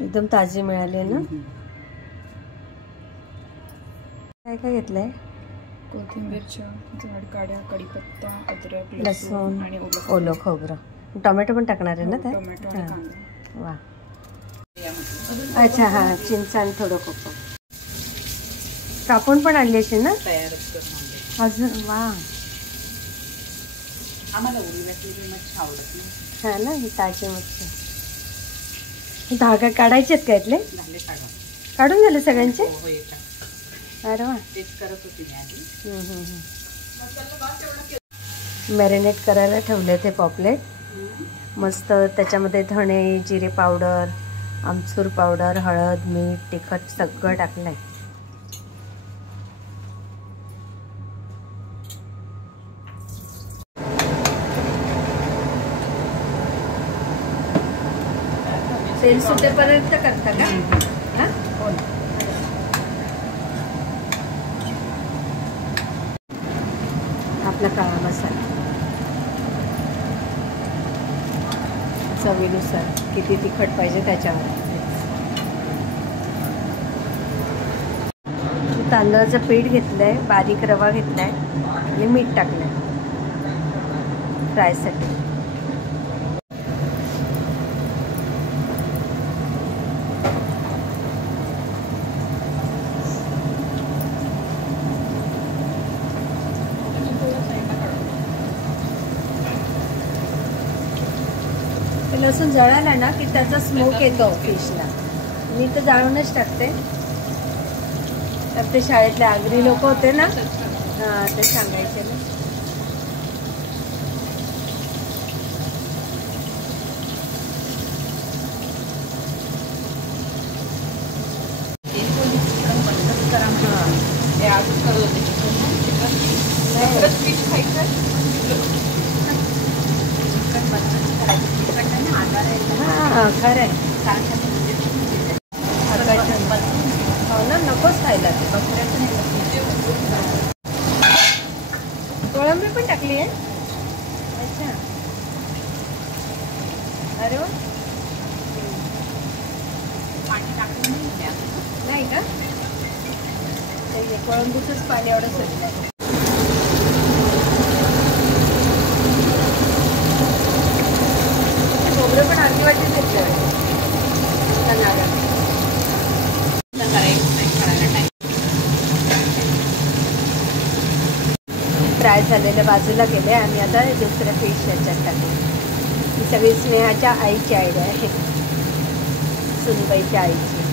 एकदम ताजी मिळाली ना. काय काय घेतलंय? कोथिंबीरच्या झाड काड्या, कढीपत्ता, अद्रक, लसूण आणि ओलं खोबरं. टोमॅटो पण टाकणार आहे ना त्यात? टोमॅटो आणि कांदा. वा. अच्छा हां, चिंच आणि थोडं कोकम कापून पण आणली असेल ना? तयारच करून अजून वा. आम्हाला उडीवाची मच्छी आवडत नाही. हा ना, ही ताजी मच्छी. धागा काढायचे आहेत का इथले? झाले काढून झाले सगळ्यांचे? हो येतात. अरे वा. तेच करत होती मी आधी. मॅरिनेट करायला ठेवले ते पॉपलेट. मस्त त्याच्यामध्ये धणे, जिरे पावडर, आमचूर पावडर, हळद, मीठ, तिखट सगळं टाकलंय. तेल सुटेपर्यंत करता का? हो ना. आपला काळा मसाला चवीनुसार, किती तिखट पाहिजे त्याच्यावर. तांदळाचं पीठ घेतलंय, बारीक रवा घेतलाय आणि मीठ टाकलंय फ्रायसाठी. लसूण जळाला ना की त्याचा स्मोक येतो फिशला. मी तर जाळूनच टाकते. तर ते शाळेतले आगरी लोक होते ना, हां, ते सांगायचे ना. हां खरं आहे. हो ना, नकोच खायला ते बकऱ्याचं. कोळंबी पण टाकली आहे. अच्छा, अरे वा. पाणी टाकून नाही का? कोळंबीचंच पाणी एवढं सुटलंय. खोबरं पण अर्धी वाटी घेतलं. फ्राय झालेल्या बाजूला केले आणि आता दुसरं फिश याच्यात टाकले. ही सगळी स्नेहाच्या आईची आयडिया आहे, सुनबाईच्या आईची.